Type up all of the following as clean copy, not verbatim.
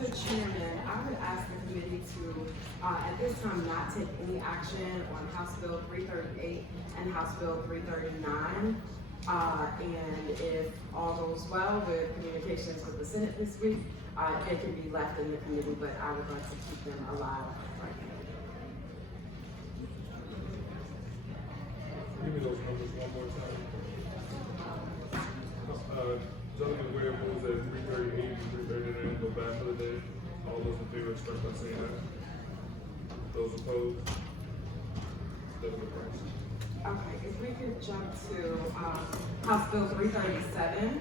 Mr. Chairman, I would ask the committee to, at this time, not take any action on House Bill 338 and House Bill 339. And if all goes well with communications with the Senate this week, they can be left in the committee, but I would like to keep them alive right now. Give me those numbers one more time. Delegate Ware moves at 338 and 339, go back for the day. All those in favor express by saying aye. Those opposed? Delegate Price. Okay, if we could jump to House Bill 337.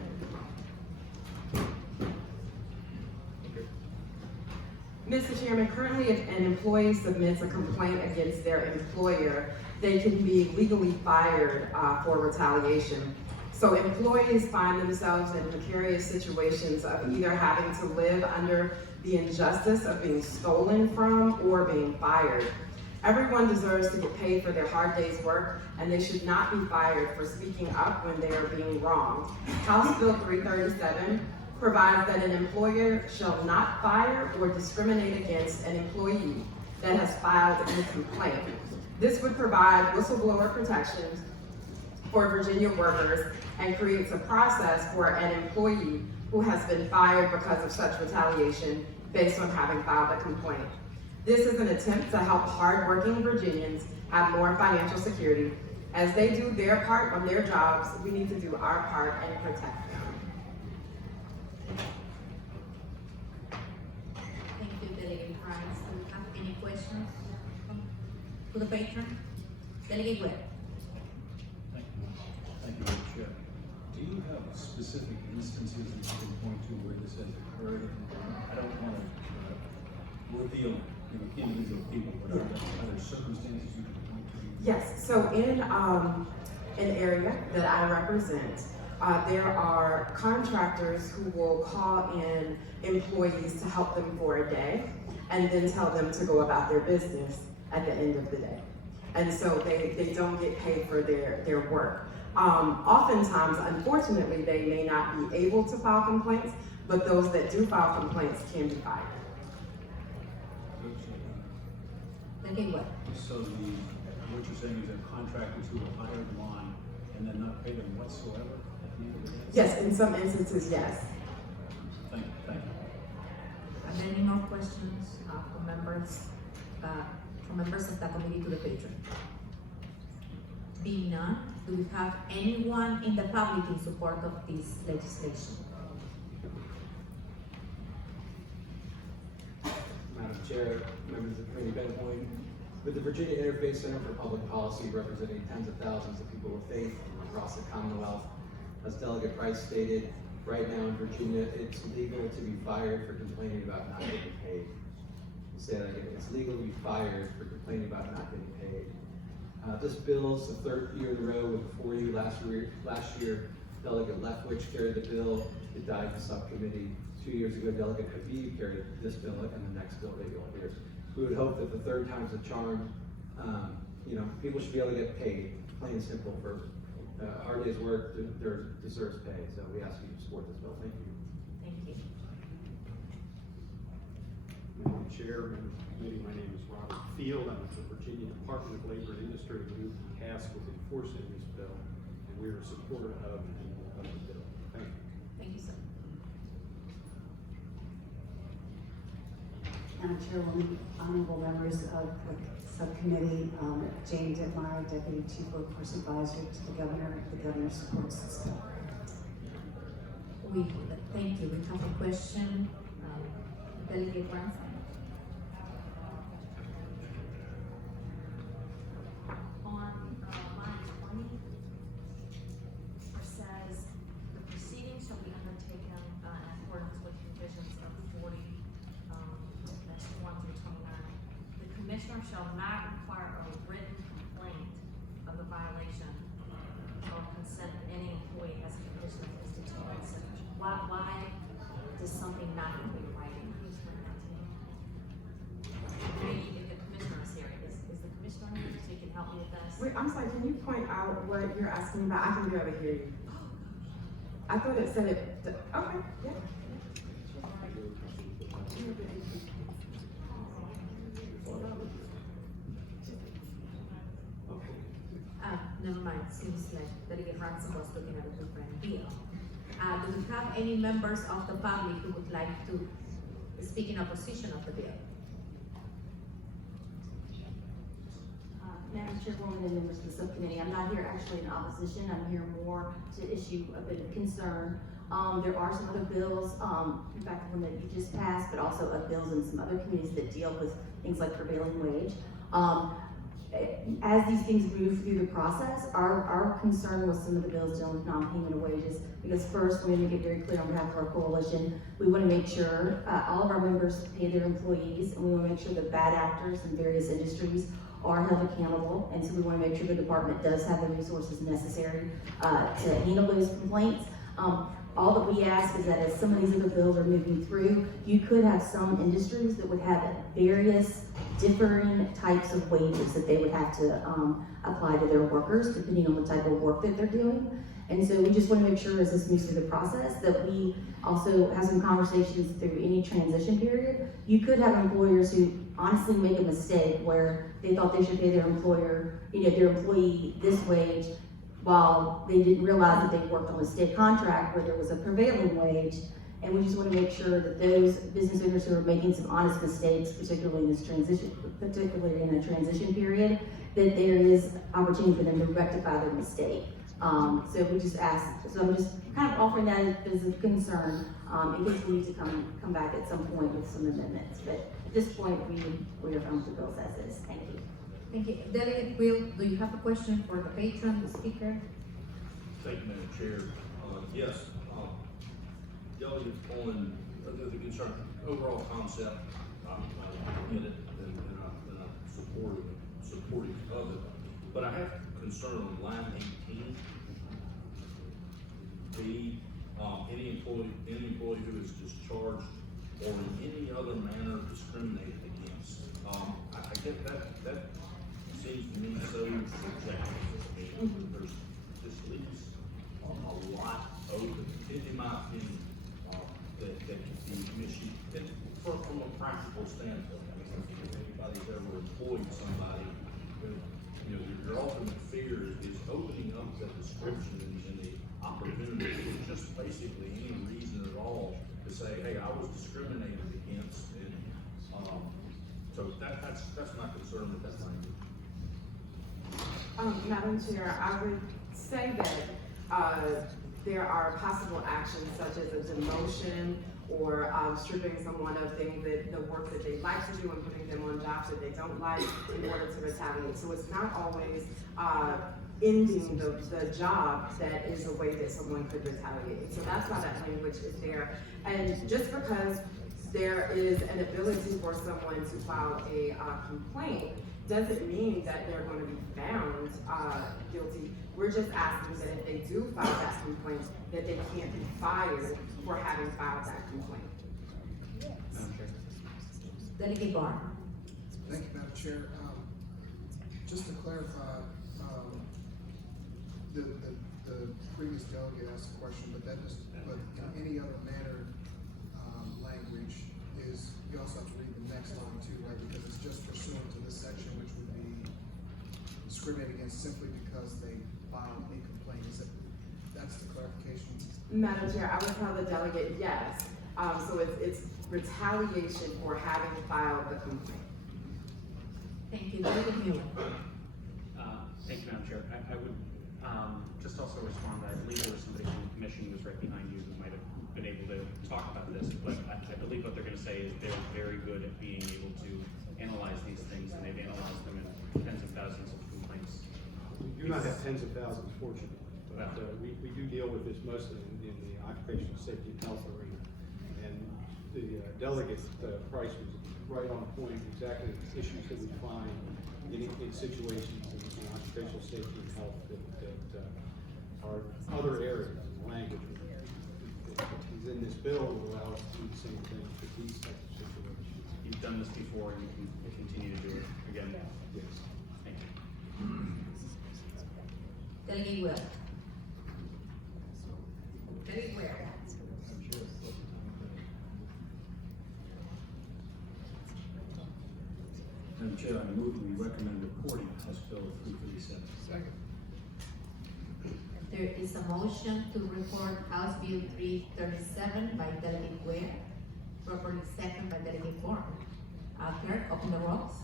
Okay. Mr. Chairman, currently if an employee submits a complaint against their employer, they can be legally fired for retaliation. So employees find themselves in precarious situations of either having to live under the injustice of being stolen from or being fired. Everyone deserves to get paid for their hard day's work, and they should not be fired for speaking up when they are being wronged. House Bill 337 provides that an employer shall not fire or discriminate against an employee that has filed a complaint. This would provide whistleblower protections for Virginia workers and creates a process for an employee who has been fired because of such retaliation based on having filed a complaint. This is an attempt to help hardworking Virginians have more financial security. As they do their part on their jobs, we need to do our part and protect them. Thank you, Delegate Price. Do we have any questions to the patron? Delegate Webb. Thank you, Madam Chair. Do you have specific instances that you can point to where this has occurred? I don't want to reveal individual people, but are there circumstances you can point to? Yes, so in an area that I represent, there are contractors who will call in employees to help them for a day and then tell them to go about their business at the end of the day. And so they don't get paid for their work. Oftentimes, unfortunately, they may not be able to file complaints, but those that do file complaints can be fired. Delegate Webb. So what you're saying is that contractors who are hired on and then not pay them whatsoever at the end of the day? Yes, in some instances, yes. Thank you. Are there any more questions from members of the committee to the patron? Being none, do we have anyone in the public in support of this legislation? Madam Chair, members of the committee, Ben Hoyne, with the Virginia Interfaith Center for Public Policy representing tens of thousands of people of faith across the Commonwealth. As Delegate Price stated, right now in Virginia, it's legal to be fired for complaining about not getting paid. I'll say that again, it's legal to be fired for complaining about not getting paid. This bill is the third year in a row with before you. Last year, Delegate Lefwich carried the bill. It died in subcommittee. 2 years ago, Delegate Habib carried this bill and the next bill that you'll hear. We would hope that the third time's a charm. People should be able to get paid, plain and simple, for hard day's work. Deserves pay. So we ask you to support this bill. Thank you. Thank you. Madam Chair, members of the committee, my name is Robert Field. I'm with the Virginia Department of Labor and Industry, who is tasked with enforcing this bill, and we are a supporter of the bill. Thank you. Thank you, sir. Madam Chairwoman, honorable members of the subcommittee, Jane Dittmeyer, Deputy Chief Workforce Advisor to the Governor. The Governor supports this bill. Thank you. We have a question. Delegate Brown. On line 20, it says the proceedings shall be undertaken in accordance with provisions of 40, that's 1 through 29. The commissioner shall not require a written complaint of the violation or consent of any employee as a condition of his detainment. Why does something not have to be in writing? Maybe if the commissioner is here, is the commissioner here so you can help me with this? Wait, I'm sorry, can you point out what you're asking about? I can barely hear you. I thought it said it, okay, yeah. never mind, seems like Delegate Ransom was looking at a different bill. Do we have any members of the public who would like to speak in opposition of the bill? Madam Chairwoman and members of the subcommittee, I'm not here actually in opposition, I'm here more to issue a bit of concern. There are some other bills, in fact, one that you just passed, but also bills in some other committees that deal with things like prevailing wage. As these things move through the process, our concern with some of the bills dealing with non-payment of wages, because first, we want to make it very clear on behalf of our coalition, we want to make sure all of our members pay their employees, and we want to make sure that bad actors in various industries are held accountable, and so we want to make sure the department does have the resources necessary to handle those complaints. All that we ask is that as some of these other bills are moving through, you could have some industries that would have various differing types of wages that they would have to apply to their workers, depending on the type of work that they're doing. And so we just want to make sure as this moves through the process that we also have some conversations through any transition period. You could have employers who honestly make a mistake where they thought they should pay their employer, their employee this wage, while they didn't realize that they worked on a state contract where there was a prevailing wage. And we just want to make sure that those business owners who are making some honest mistakes, particularly in a transition period, that there is opportunity for them to rectify their mistake. So we just ask, so I'm just kind of offering that as a concern, in case we need to come back at some point with some amendments. But at this point, we are from the bills as is. Thank you. Thank you. Delegate Will, do you have a question for the patron, the speaker? Thank you, Madam Chair. Yes, Delegate on the concern, overall concept, I get it, and I'm supportive of it. But I have concern on line 18. Any employee who is discharged or in any other manner discriminated against. I get that seems to me so subjective. There's just leaves a lot open, in my opinion, that could be issued. And from a practical standpoint, I mean, if anybody's ever employed somebody, your ultimate fear is opening up the description and the opportunity for just basically any reason at all to say, hey, I was discriminated against, and so that's my concern with that language. Madam Chair, I would say that there are possible actions such as a demotion or stripping someone of things that the work that they like to do and putting them on jobs that they don't like in order to retaliate. So it's not always ending the job that is a way that someone could retaliate. So that's why that language is there. And just because there is an ability for someone to file a complaint doesn't mean that they're going to be found guilty. We're just asking that if they do file that complaint, that they can't be fired for having filed that complaint. Madam Chair. Delegate Barr. Thank you, Madam Chair. Just to clarify, the previous delegate asked a question, but in any other manner language is, you also have to read the next line too, right? Because it's just pursuant to this section, which would be discriminated against simply because they filed a complaint. That's the clarification? Madam Chair, I would tell the delegate yes. So it's retaliation for having filed the complaint. Thank you. Delegate Mueller. Thank you, Madam Chair. I would just also respond that I believe there was somebody from the commission who was right behind you who might have been able to talk about this, but I believe what they're going to say is they're very good at being able to analyze these things, and they've analyzed them in tens of thousands of complaints. We do not have tens of thousands, fortunately, but we do deal with this mostly in the occupational safety and health arena. And the delegate Price was right on point, exactly the issues that we find in situations in occupational safety and health that are other areas in language. He's in this bill will allow us to do the same thing for these types of situations. You've done this before, and you can continue to do it again. Yes. Thank you. Delegate Will. Delegate Ware. Madam Chair, I move we recommend reporting House Bill 337. Second. there is a motion to report House Bill 337 by Delegate Ware, properly second by Delegate Moore. Clerk, open the rolls.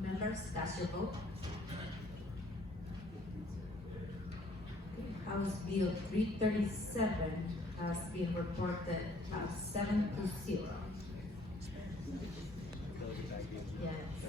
Members, cast your vote. House Bill 337 has been reported 7-0. Yes.